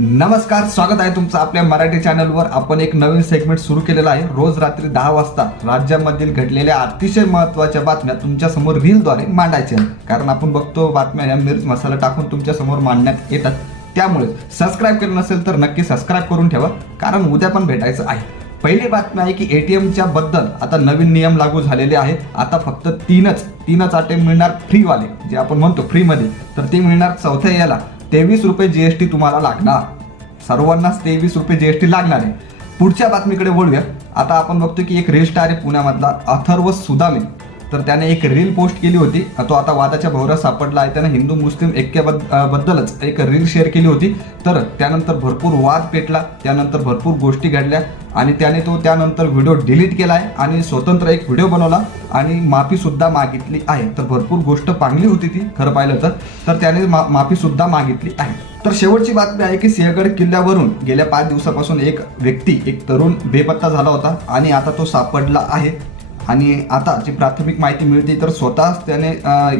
नमस्कार, स्वागत आहे तुमचं आपल्या मराठी चॅनलवर। आपण एक नवीन सेगमेंट सुरू केलेला आहे। रोज रात्री 10 वाजता राज्यामधील घडलेल्या अतिशय महत्त्वाच्या बातम्या तुमच्या समोर रीलद्वारे मांडायच्या, कारण आपण बघतो बातम्या या मिर्च मसाला टाकून तुमच्या समोर मांडण्यात येतात। त्यामुळे सबस्क्राइब केलं नसेल तर नक्की सबस्क्राइब करून ठेवा, कारण उद्या पण भेटायचं आहे। पहिली बातमी आहे की एटीएमच्या बद्दल आता नवीन नियम लागू झालेले आहेत। आता फक्त तीनच ATM मिळणार फ्रीवाले, जे आपण म्हणतो फ्रीमध्ये, तर ते मिळणार। चौथ्या याला 23 रुपये जीएसटी तुम्हाला लागणार, सर्वांनाच 23 रुपये जीएसटी लागणार आहे। पुढच्या बातमीकडे वळूया। आता आपण बघतो की एक रील स्टार आहे पुण्यामधला अथर्व सुदामे, तर त्याने एक रील पोस्ट केली होती। तो आता वादाच्या भोवऱ्यात सापडला आहे। त्याने हिंदू मुस्लिम ऐक्याबद्दलच एक रील शेअर केली होती, तर त्यानंतर भरपूर वाद पेटला, त्यानंतर भरपूर गोष्टी घडल्या आणि त्याने त्यानंतर व्हिडिओ डिलीट केला आहे आणि स्वतंत्र एक व्हिडिओ बनवला आणि माफी सुद्धा मागितली आहे। तर भरपूर गोष्ट चांगली होती ती खरं पाहिलं तर त्याने माफी सुद्धा मागितली आहे। तर शेवटची बातमी आहे की सिंहगड किल्ल्यावरून गेल्या 5 दिवसापासून एक तरुण बेपत्ता झाला होता आणि आता तो सापडला आहे। आणि आता जी प्राथमिक माहिती मिळते तर स्वतःच त्याने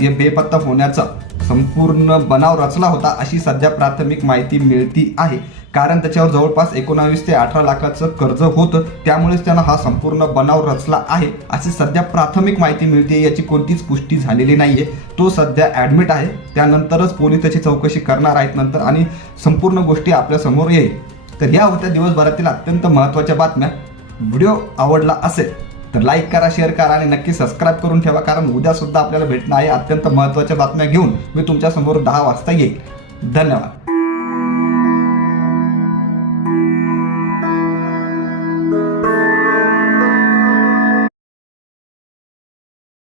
हे बेपत्ता होण्याचा संपूर्ण बनाव रचला होता, अशी सध्या प्राथमिक माहिती मिळती आहे। कारण त्याच्यावर जवळपास 19 ते 18 लाखाचं कर्ज होतं, त्यामुळेच त्यानं हा संपूर्ण बनाव रचला आहे, अशी सध्या प्राथमिक माहिती मिळते। याची कोणतीच पुष्टी झालेली नाहीये। तो सध्या ॲडमिट आहे, त्यानंतरच पोलीस त्याची चौकशी करणार आहेत नंतर आणि संपूर्ण गोष्टी आपल्या समोर येईल। तर या होत्या दिवसभरातील अत्यंत महत्त्वाच्या बातम्या। व्हिडिओ आवडला असेल तर लाईक करा, शेअर करा आणि नक्की सबस्क्राइब करून ठेवा, कारण उद्या सुद्धा आपल्याला भेटणं आहे अत्यंत महत्त्वाच्या बातम्या घेऊन। मी तुमच्या समोर 10 वाजता येईल। धन्यवाद।